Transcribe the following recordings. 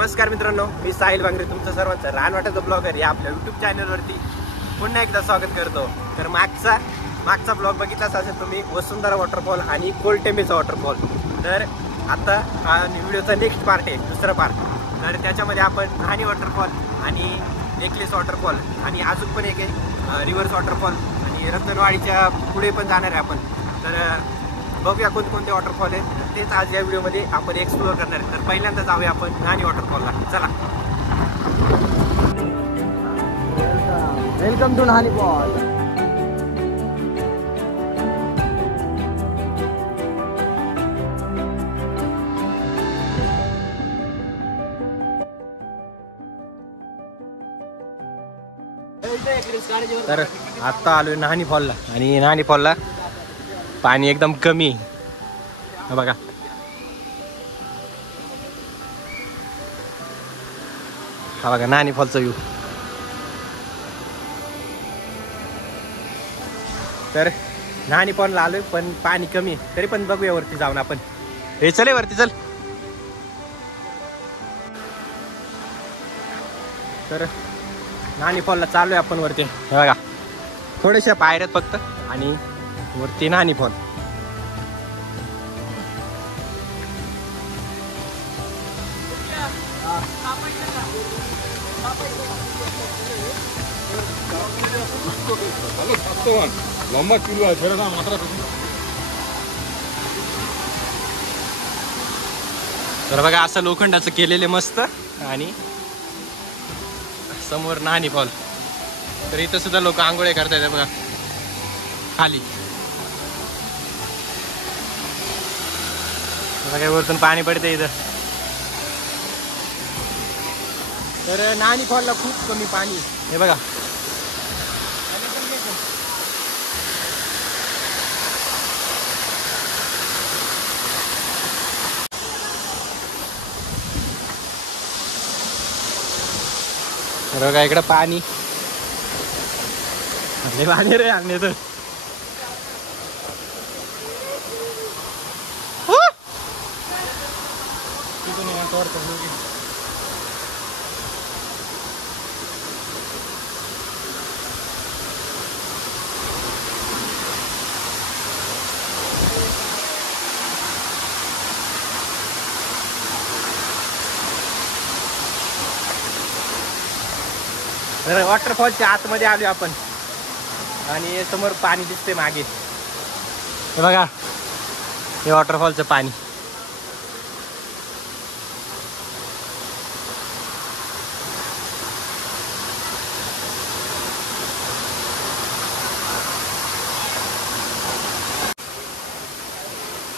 नमस्कार मित्रांनो, मी साहिल बांगरे तुमचं सर्वांचं रानवाटाचा ब्लॉगर या आपल्या यूट्यूब चॅनलवरती पुन्हा एकदा स्वागत करतो। तर मागचा ब्लॉग बघितलाच असेल तुम्ही, वसुंधरा वॉटरफॉल आणि कोलटेंबेचा वॉटरफॉल। तर आता हा व्हिडिओचा नेक्स्ट पार्ट आहे, दुसरा पार्ट। तर त्याच्यामध्ये आपण न्हाणी वॉटरफॉल आणि नेकलेस वॉटरफॉल आणि अजून पण एक आहे रिव्हर्स वॉटरफॉल आणि रतनवाडीच्या पुढे पण जाणार आहे आपण। तर बघूया कोणते वॉटरफॉल आहेत, तेच आज या व्हिडिओमध्ये आपण एक्सप्लोअर करणार आहे। तर पहिल्यांदा जाऊया आपण न्हाणी वॉटरफॉलला, चला। Welcome to Nhani fall. तर आता आलोय न्हाणी फॉलला आणि न्हाणी फॉलला पाणी एकदम कमी आहे बघा। हा बघा न्हाणी फॉलचा व्ह्यू। तर न्हाणी फॉलला आलोय पण पाणी कमी आहे, तरी पण बघूया वरती जाऊन आपण। हे चले वरती चल। तर न्हाणी फॉलला चालूय आपण वरती, हे बघा थोडेशा पायऱ्यात फक्त आणि वरती न्हाणी फॉल। तर बघा असं लोखंडाचं केलेले मस्त आणि समोर न्हाणी फॉल। तर इथं सुद्धा लोक आंघोळे करतायत बघा खाली, बघा वरतून पाणी पडते इथं। तर न्हाणी फॉलला खूप कमी पाणी, हे बघा बघा इकडं पाणी पाणी रे आणले तर वॉटरफॉलच्या आतमध्ये आलो आपण आणि समोर पाणी दिसते मागे, हे बघा हे वॉटरफॉलचं पाणी।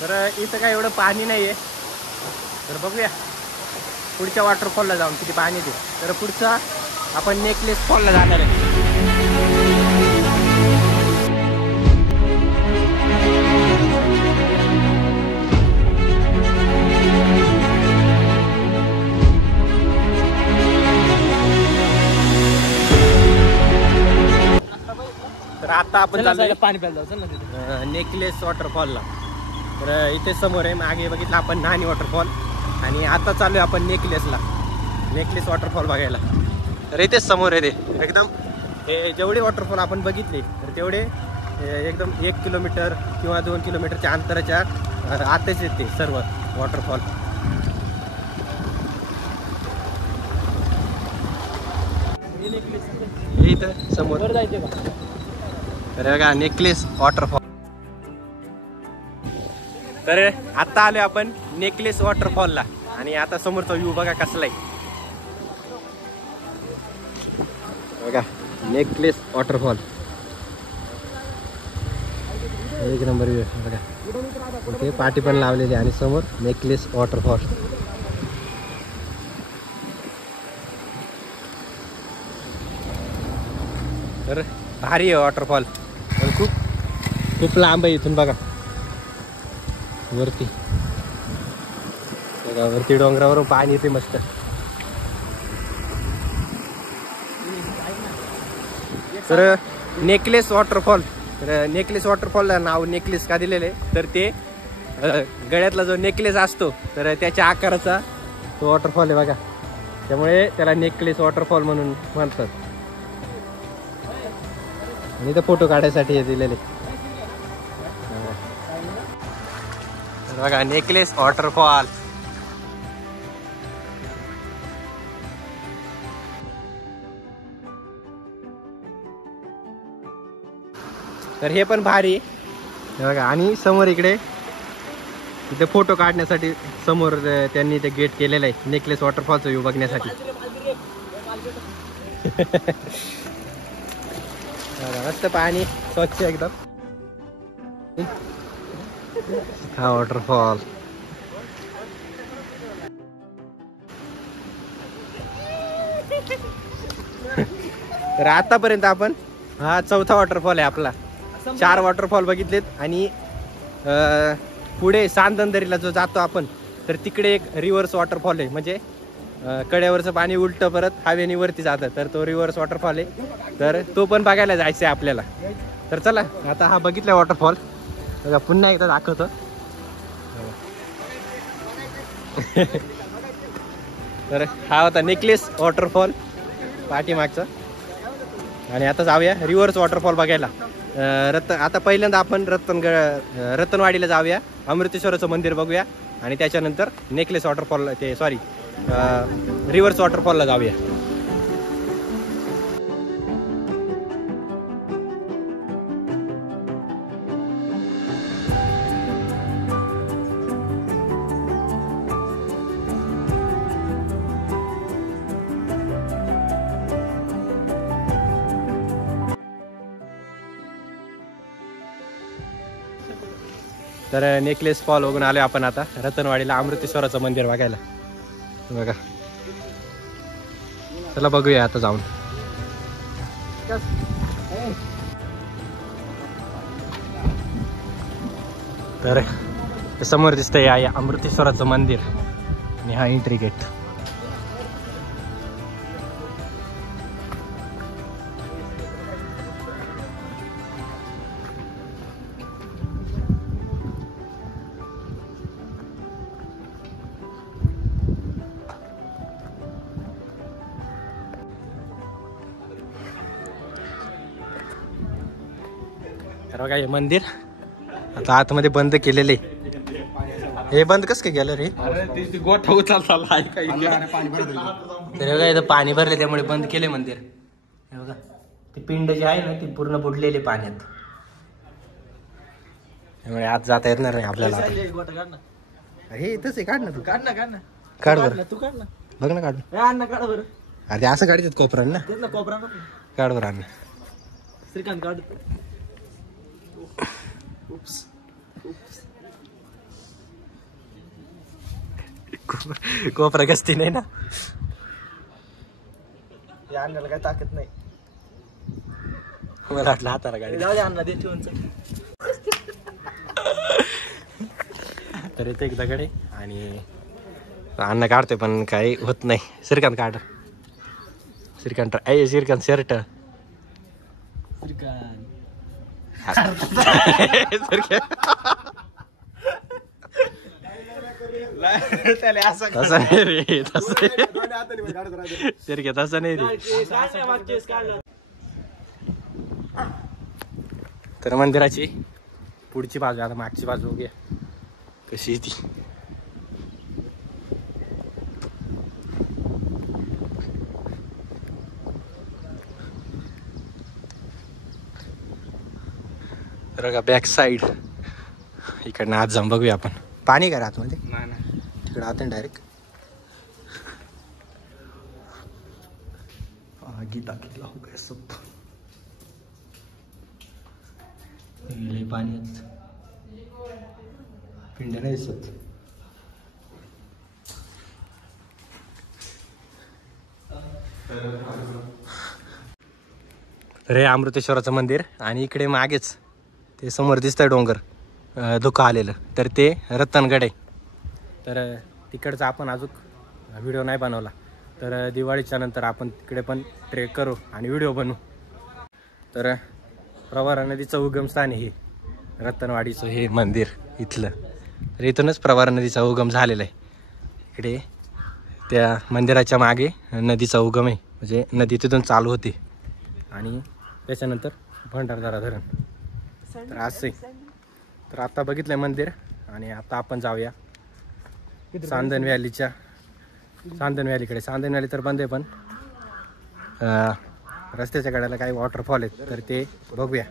तर इथं काय एवढं पाणी नाहीये, तर बघूया पुढच्या वॉटरफॉलला जाऊन किती पाणी येते। तर पुढचा आपण नेकलेस फॉलला जाणार आहे। तर आता आपण चाललोय पाणी प्यायला जाऊ, चल ना नेकलेस वॉटरफॉलला। तर इथे समोर आहे, मागे बघितलं आपण न्हाणी वॉटरफॉल आणि आता चालू आहे आपण नेकलेस वॉटरफॉल बघायला। तर इथेच समोर आहे ते एकदम, हे जेवढे वॉटरफॉल आपण बघितले तर तेवढे एकदम 1 किलोमीटर किंवा 2 किलोमीटरच्या अंतराच्या आतच येते सर्व वॉटरफॉल। हे इथं समोर जायचे का? तर बघा नेकलेस वॉटरफॉल। तर आता आलोय आपण नेकलेस वॉटरफॉलला आणि आता समोरचा व्ह्यू बघा कसला आहे, बघा नेकलेस वॉटरफॉल एक नंबर व्ह्यू बघा। ओके पाटी पण लावलेली आणि समोर नेकलेस वॉटरफॉल। तर भारी आहे वॉटरफॉल, पण खूप लांब आहे इथून बघा वरती, बघा वरती डोंगरावरून पाणी येते मस्त। तर नेकलेस वॉटरफॉल, तर नेकलेस वॉटरफॉलला नाव नेकलेस का दिलेलं आहे तर ते गळ्यातला जो नेकलेस असतो तर त्याच्या आकाराचा तो वॉटरफॉल आहे बघा। त्यामुळे त्याला नेकलेस वॉटरफॉल म्हणून म्हणतात. आणि इथं फोटो काढायसाठी हे दिलेले. तर बघा नेकलेस वॉटरफॉल. तर हे पण भारी आहे बघा. आणि समोर इकडे इथे फोटो काढण्यासाठी समोर त्यांनी ते गेट केलेलं आहे नेकलेस वॉटरफॉलचा व्ह्यू बघण्यासाठी. मस्त पाणी स्वच्छ एकदम. हा वॉटरफॉल. तर आतापर्यंत आपण हा चौथा वॉटरफॉल आहे आपला. 4 वॉटरफॉल बघितलेत. आणि पुढे सांदनदरीला जो जातो आपण तर तिकडे एक रिव्हर्स वॉटरफॉल आहे. म्हणजे कड्यावरचं पाणी उलटं परत हवेने वरती जातं तर तो रिव्हर्स वॉटरफॉल आहे. तर तो पण बघायला जायचं आहे आपल्याला. तर चला आता हा बघितला वॉटरफॉल बघा पुन्हा एकदा दाखवतो. तर हा होता नेकलेस वॉटरफॉल पाठीमागचा. आणि आता जाऊया रिव्हर्स वॉटरफॉल बघायला. आता पहिल्यांदा आपण रतनवाडीला जाऊया. अमृतेश्वराचं मंदिर बघूया. आणि त्याच्यानंतर नेकलेस वॉटरफॉल रिव्हर्स वॉटरफॉलला जाऊया. तर नेकलेस फॉल बघून आलो आपण आता रतनवाडीला अमृतेश्वराचं मंदिर बघायला. बघा चला बघूया आता जाऊन. तर समोर दिसतंय आहे अमृतेश्वराचं मंदिर आणि हा एंट्री गेट. तर बघा हे मंदिर आता आतमध्ये बंद केलेले. हे बंद कसं काय केलं रे? गोठा उचलला तर बघा इथं पाणी भरले त्यामुळे बंद केले मंदिर. हे बघा ते पिंड जे आहे ना ती पूर्ण बुडलेली पाण्यात. त्यामुळे आत जाता येणार नाही आपल्याला. हे इथंच आहे. काढ ना तू. काढ ना काढ बरं. तू काढ ना. बघ ना काढ. काढ बरं. अरे असं काढतात कोपरा ना. कोपरा काढ बरं. अन्न श्रीकांत काढ. कोपरा गस्ती नाही ना. अन्नाला काय ताकद नाही. मला वाटलं हाताला गाडी. जाऊ दे अण्णा दे ठेवून. तर येते एक दगड आहे आणि अन्न काढते पण काही होत नाही. श्रीकांत काढ. श्रीकांत श्रीकांत शर्ट. तसं नाही रे. तसं नाही रे. तर मंदिराची पुढची बाजू आता मागची बाजू बघूया कशी ती. बघा बॅक साईड इकडनं आत जाऊन बघूया आपण. पाणी का आतमध्ये? तिकडे आत डायरेक्ट गीता किल्ला हो गया सब. पाणी पिंड नाही दिसत. तर हे अमृतेश्वराचं मंदिर आणि इकडे मागेच ते समोर दिसतंय डोंगर धुकं आलेलं तर ते रतनगड आहे. तर तिकडचा आपण अजून व्हिडिओ नाही बनवला. तर दिवाळीच्या नंतर आपण तिकडे पण ट्रेक करू आणि व्हिडिओ बनवू. तर प्रवरा नदीचं उगमस्थान आहे हे रतनवाडीचं हे मंदिर इथलं. तर इथूनच प्रवरा नदीचा उगम झालेला आहे. इकडे त्या मंदिराच्या मागे नदीचा उगम आहे, म्हणजे नदी तिथून चालू होते आणि त्याच्यानंतर भंडारदरा धरण. तर असं आहे. तर आता बघितलंय मंदिर आणि आता आपण जाऊया सांदन व्हॅलीच्या सांदन व्हॅलीकडे. सांदन व्हॅली तर बंद आहे, पण रस्त्याच्या कडेला काही वॉटरफॉल आहेत तर ते बघूया.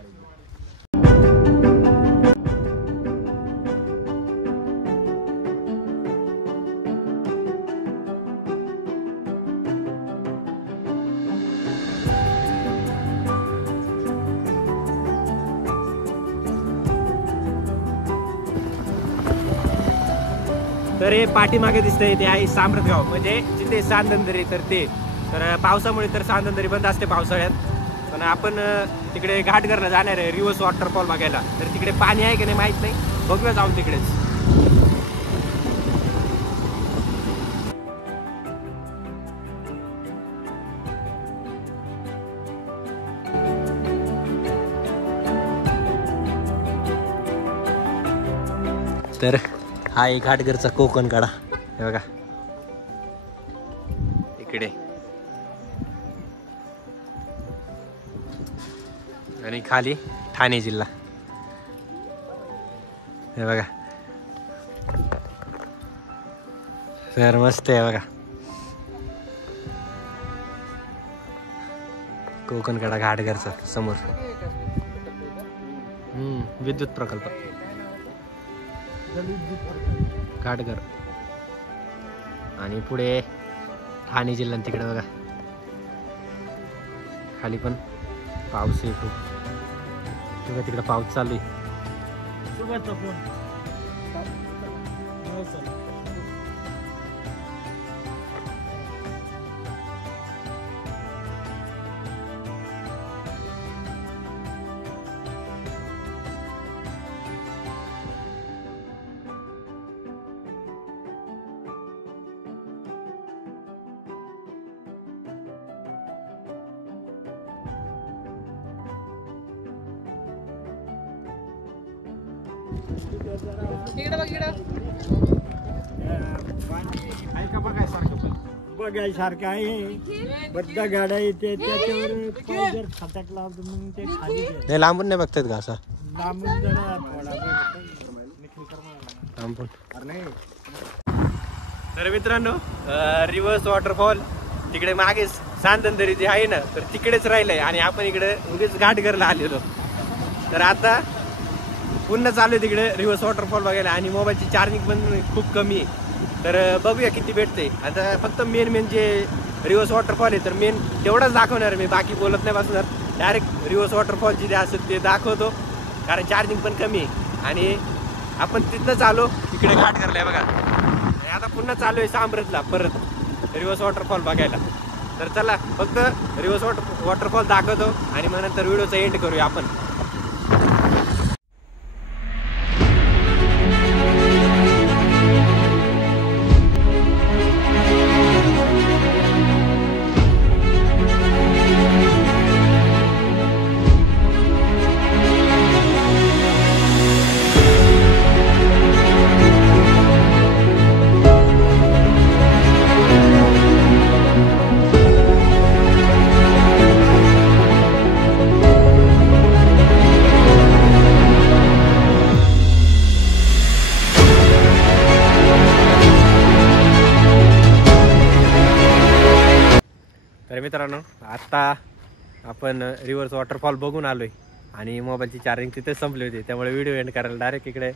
तर हे पाठीमागे दिसतंय ते आहे सामरतगाव, म्हणजे जिथे सांदनदरी. तर ते तर पावसामुळे तर सांदनदरी बंद असते पावसाळ्यात, पण आपण तिकडे घाटघरला जाणार आहे रिव्हर्स वॉटरफॉल बघायला. तर तिकडे पाणी आहे की नाही माहीत नाही, बघूया जाऊन तिकडेच. तर हा एक घाटघरचा कोकण कडा हे बघा इकडे, आणि खाली ठाणे जिल्हा हे बघा. तर मस्त आहे बघा कोकण कडा घाटघरचा समोर. विद्युत प्रकल्प घाटघर आणि पुढे ठाणे जिल्हा. तिकडे बघा खाली पण पाऊस आहे खूप. बघा तिकडे पाऊस चालू आहे. बघायसारखं आहे. बद्दा गाड्या येते त्याच्यावर पाय जर खटकला तर मग ते खाली नाही, लांबून नाही बघतात का असं लांबून जरा लांबून. तर मित्रांनो रिव्हर्स वॉटरफॉल तिकडे मागे सांदनदरी जे आहे ना, तर तिकडेच राहिलंय आणि आपण इकडे उगीच घाटघरला आलेलो. तर आता पुन्हा चालू आहे तिकडे रिव्हर्स वॉटरफॉल बघायला, आणि मोबाईलची चार्जिंग पण खूप कमी आहे. तर बघूया किती भेटते. आता फक्त मेन जे रिव्हर्स वॉटरफॉल आहे तर मेन तेवढंच दाखवणार मी, बाकी बोलत नाही बसणार. डायरेक्ट रिव्हर्स वॉटरफॉल जिथे असेल ते दाखवतो, कारण चार्जिंग पण कमी आहे. आणि आपण तिथनंच आलो इकडे घाटघरला आहे बघा. आणि आता पुन्हा चालू आहे सांब्रतला परत रिव्हर्स वॉटरफॉल बघायला. तर चला फक्त रिव्हर्स वॉटरफॉल दाखवतो आणि मग नंतर व्हिडिओचा एंड करूया आपण. तर मित्रांनो आता आपण रिव्हर्स वॉटरफॉल बघून आलोय आणि मोबाईलची चार्जिंग तिथे संपली होती, त्यामुळे व्हिडिओ एंड करायला डायरेक्ट इकडे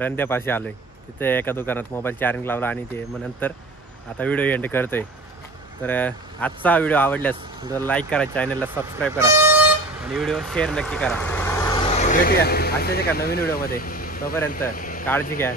रंध्यापाशी आलोय. तिथे एका दुकानात मोबाईल चार्जिंग लावला आणि ते मग नंतर आता व्हिडिओ एंड करतोय. तर आजचा व्हिडिओ आवडल्यास लाईक करा, चॅनलला सबस्क्राईब करा आणि व्हिडिओ शेअर नक्की करा. भेटूया अशाच एका नवीन व्हिडिओमध्ये. तोपर्यंत काळजी घ्या.